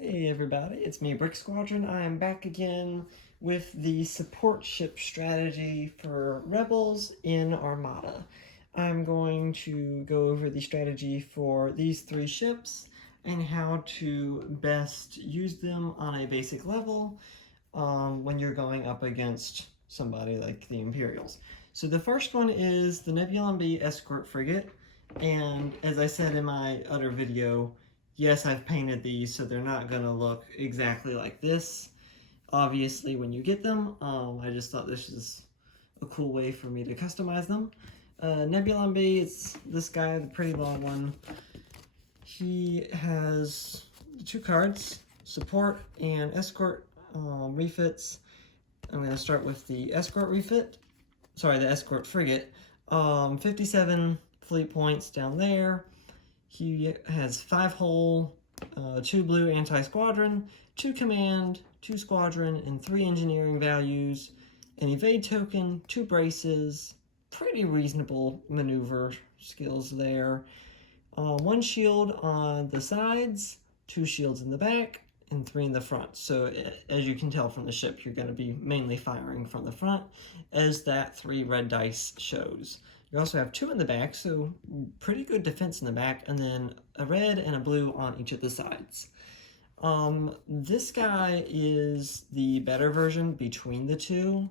Hey everybody, it's me, Brick Squadron. I am back again with the support ship strategy for Rebels in Armada. I'm going to go over the strategy for these three ships and how to best use them on a basic level when you're going up against somebody like the Imperials. So the first one is the Nebulon B Escort Frigate, and as I said in my other video, yes, I've painted these so they're not going to look exactly like this, obviously, when you get them. I just thought this is a cool way for me to customize them. Nebulon B, it's this guy, the pretty long one. He has two cards, Support and Escort refits. I'm going to start with the Escort refit. Sorry, the Escort frigate. 57 fleet points down there. He has 5 hull, 2 blue anti-squadron, 2 command, 2 squadron, and 3 engineering values, an evade token, 2 braces, pretty reasonable maneuver skills there. 1 shield on the sides, 2 shields in the back, and 3 in the front. So as you can tell from the ship, you're going to be mainly firing from the front, as that 3 red dice shows. You also have 2 in the back, so pretty good defense in the back, and then a red and a blue on each of the sides. This guy is the better version between the two.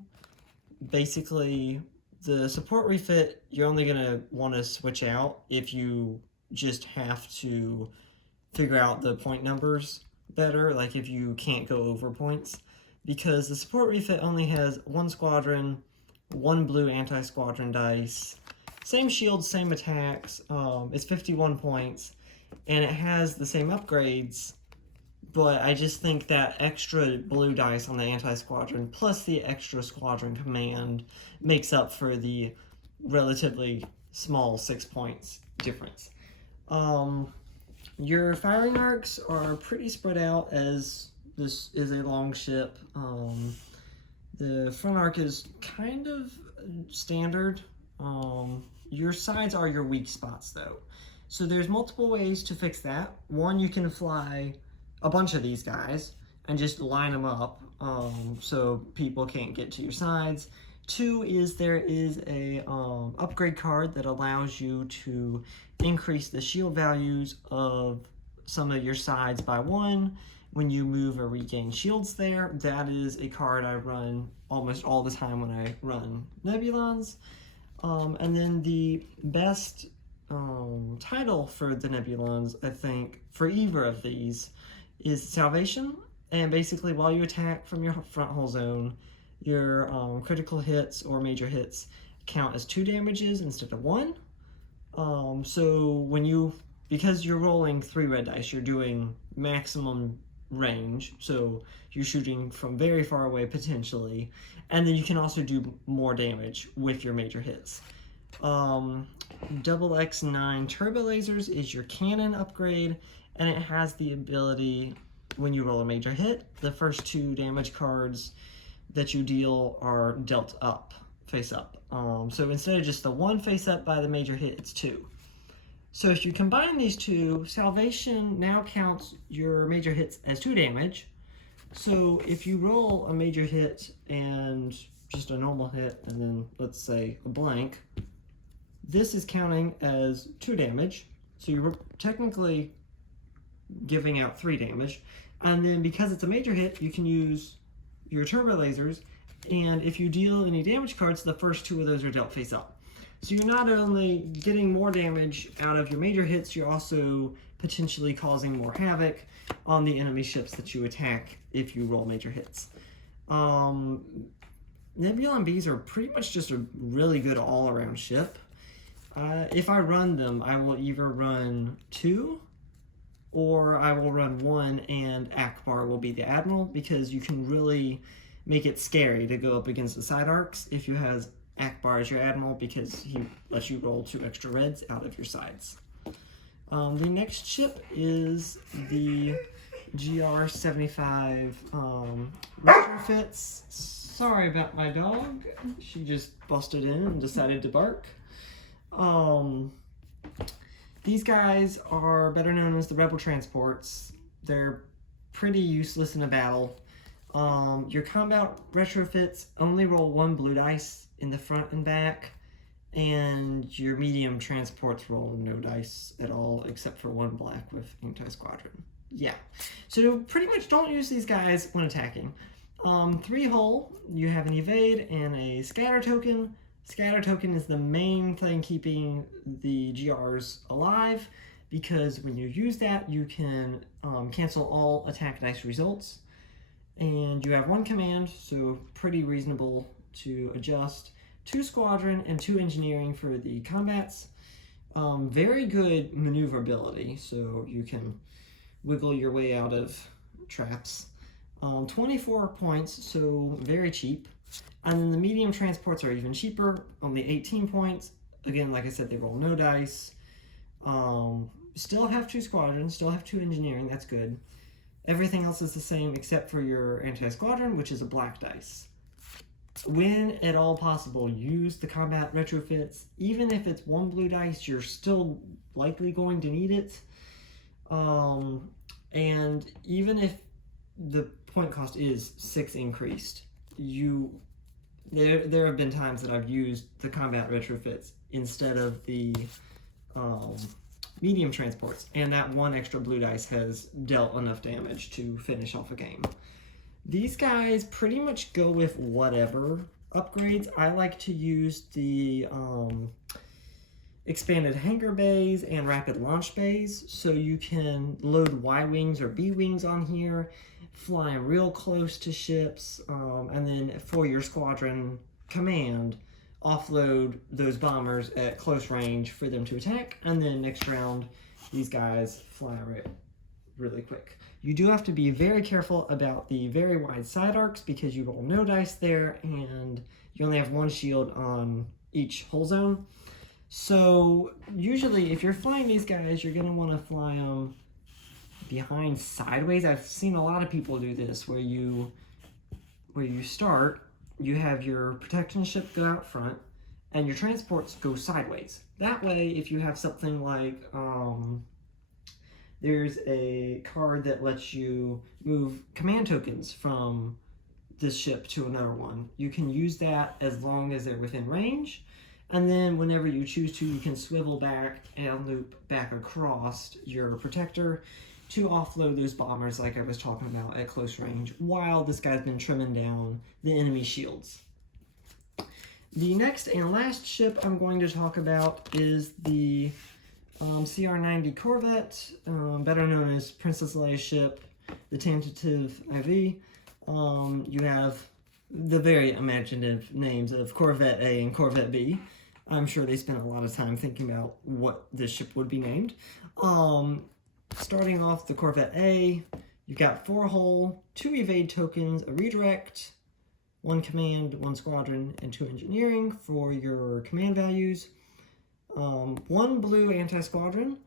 Basically, the support refit, you're only going to want to switch out if you just have to figure out the point numbers better, like if you can't go over points, because the support refit only has 1 squadron, 1 blue anti-squadron dice, same shields, same attacks, it's 51 points, and it has the same upgrades, but I just think that extra blue dice on the anti-squadron plus the extra squadron command makes up for the relatively small 6 points difference. Your firing arcs are pretty spread out, as this is a long ship. The front arc is kind of standard. Your sides are your weak spots, though. So there's multiple ways to fix that. One, you can fly a bunch of these guys and just line them up so people can't get to your sides. 2 is there is a upgrade card that allows you to increase the shield values of some of your sides by 1 when you move or regain shields there. That is a card I run almost all the time when I run Nebulons. And then the best title for the Nebulons, I think, for either of these is Salvation. And basically, while you attack from your front hull zone, your critical hits or major hits count as 2 damages instead of 1. So because you're rolling 3 red dice, you're doing maximum range, so you're shooting from very far away potentially, and then you can also do more damage with your major hits. Double X9 turbo lasers is your cannon upgrade, and it has the ability, when you roll a major hit, the first 2 damage cards that you deal are dealt up, face up. So instead of just the 1 face up by the major hit, it's 2. So if you combine these 2, Salvation now counts your major hits as 2 damage. So if you roll a major hit and just a normal hit, and then let's say a blank, this is counting as 2 damage. So you're technically giving out 3 damage. And then because it's a major hit, you can use your turbo lasers, and if you deal any damage cards, the first 2 of those are dealt face up. So you're not only getting more damage out of your major hits, you're also potentially causing more havoc on the enemy ships that you attack if you roll major hits. Nebulon Bs are pretty much just a really good all-around ship. If I run them, I will either run 2 or I will run 1, and Akbar will be the Admiral, because you can really make it scary to go up against the side arcs if you have Akbar as your Admiral, because he lets you roll 2 extra reds out of your sides. The next ship is the GR75 retrofits. Sorry about my dog. She just busted in and decided to bark. These guys are better known as the Rebel Transports. They're pretty useless in a battle. Your combat retrofits only roll 1 blue dice in the front and back, and your medium transports roll no dice at all except for 1 black with anti-squadron. Yeah, so pretty much don't use these guys when attacking. 3 hull, you have an evade and a scatter token. Scatter token is the main thing keeping the GRs alive, because when you use that, you can cancel all attack dice results. And you have 1 command, so pretty reasonable to adjust. 2 squadron and 2 engineering for the combats. Very good maneuverability, so you can wiggle your way out of traps. 24 points, so very cheap. And then the medium transports are even cheaper, only 18 points. Again, like I said, they roll no dice. Still have 2 squadrons, still have 2 engineering, that's good. Everything else is the same except for your anti-squadron, which is a black dice. When at all possible, use the combat retrofits. Even if it's 1 blue dice, you're still likely going to need it. And even if the point cost is 6 increased, there have been times that I've used the combat retrofits instead of the medium transports, and that 1 extra blue dice has dealt enough damage to finish off a game. These guys pretty much go with whatever upgrades. I like to use the expanded hangar bays and rapid launch bays, so you can load Y-wings or B-wings on here, fly real close to ships, and then for your squadron command, offload those bombers at close range for them to attack, and then next round, these guys fly really quick. You do have to be very careful about the very wide side arcs because you roll no dice there, and you only have 1 shield on each hull zone. So usually, if you're flying these guys, you're going to want to fly them behind sideways. I've seen a lot of people do this, where you start, you have your protection ship go out front, and your transports go sideways. That way, if you have something like, there's a card that lets you move command tokens from this ship to another one, you can use that as long as they're within range. And then whenever you choose to, you can swivel back and loop back across your protector to offload those bombers like I was talking about at close range, while this guy's been trimming down the enemy shields. The next and last ship I'm going to talk about is the CR-90 Corvette, better known as Princess Leia's ship, the tentative IV. You have the very imaginative names of Corvette A and Corvette B. I'm sure they spent a lot of time thinking about what this ship would be named. Starting off the Corvette A, you've got 4 hull, 2 evade tokens, a redirect, 1 command, 1 squadron, and 2 engineering for your command values. 1 blue anti-squadron,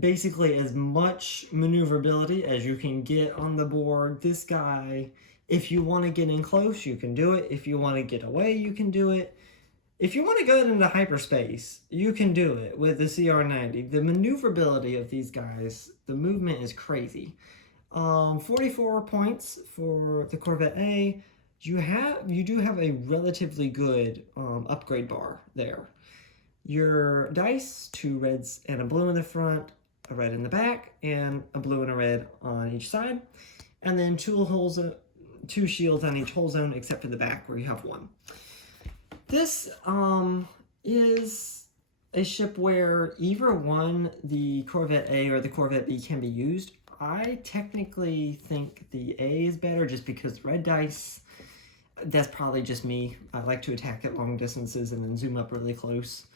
basically as much maneuverability as you can get on the board. This guy, if you want to get in close, you can do it. If you want to get away, you can do it. If you want to go into hyperspace, you can do it with the CR-90. The maneuverability of these guys, the movement is crazy. 44 points for the Corvette A. You do have a relatively good upgrade bar there. Your dice, 2 reds and a blue in the front, a red in the back, and a blue and a red on each side. And then 2 shields on each hull zone except for the back where you have 1. This is a ship where either one, the Corvette A or the Corvette B, can be used. I technically think the A is better just because red dice, that's probably just me. I like to attack at long distances and then zoom up really close.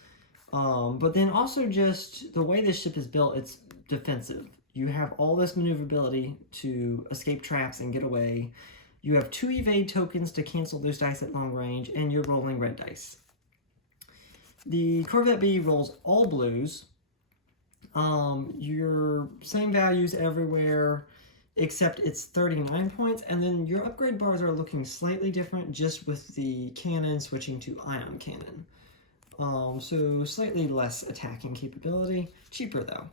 But then also just the way this ship is built, it's defensive. You have all this maneuverability to escape traps and get away. You have 2 evade tokens to cancel those dice at long range, and you're rolling red dice. The Corvette B rolls all blues. Your same values everywhere, except it's 39 points, and then your upgrade bars are looking slightly different just with the cannon switching to ion cannon. So slightly less attacking capability, cheaper though.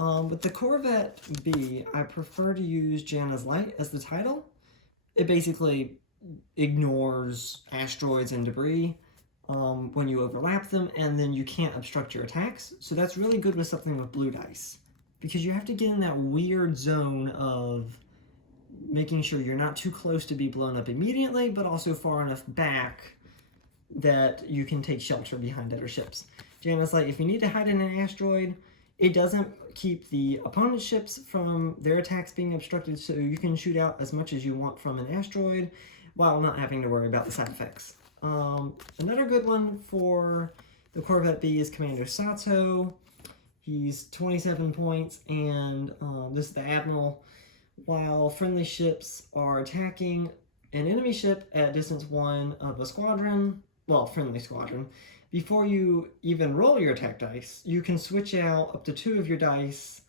With the Corvette B, I prefer to use Janna's Light as the title. It basically ignores asteroids and debris when you overlap them, and then you can't obstruct your attacks. So that's really good with something with blue dice, because you have to get in that weird zone of making sure you're not too close to be blown up immediately, but also far enough back that you can take shelter behind other ships. Janna's Light, if you need to hide in an asteroid, it doesn't keep the opponent's ships from their attacks being obstructed, so you can shoot out as much as you want from an asteroid while not having to worry about the side effects. Another good one for the Corvette B is Commander Sato. He's 27 points, and this is the Admiral. While friendly ships are attacking an enemy ship at distance 1 of a squadron, well, friendly squadron, before you even roll your attack dice, you can switch out up to 2 of your dice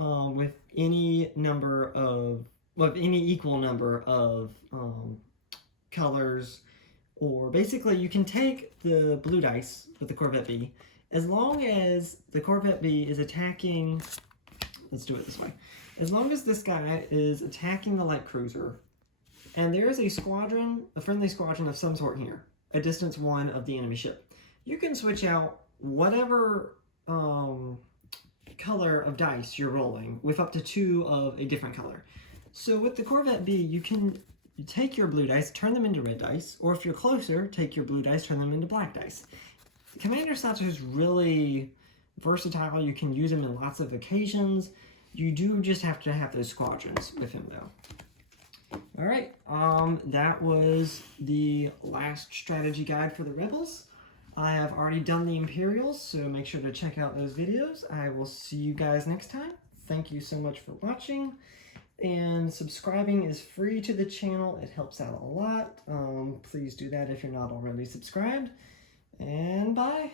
with any equal number of colors, or basically you can take the blue dice with the Corvette B as long as the Corvette B is attacking. Let's do it this way. As long as this guy is attacking the light cruiser, and there is a squadron, a friendly squadron of some sort here, at distance 1 of the enemy ship, you can switch out whatever color of dice you're rolling with up to 2 of a different color. So with the Corvette B, you take your blue dice, turn them into red dice, or if you're closer, take your blue dice, turn them into black dice. Commander Sato is really versatile. You can use him in lots of occasions. You do just have to have those squadrons with him, though. Alright, that was the last strategy guide for the Rebels. I have already done the Imperials, so make sure to check out those videos. I will see you guys next time. Thank you so much for watching, and subscribing is free to the channel. It helps out a lot. Please do that if you're not already subscribed, and bye!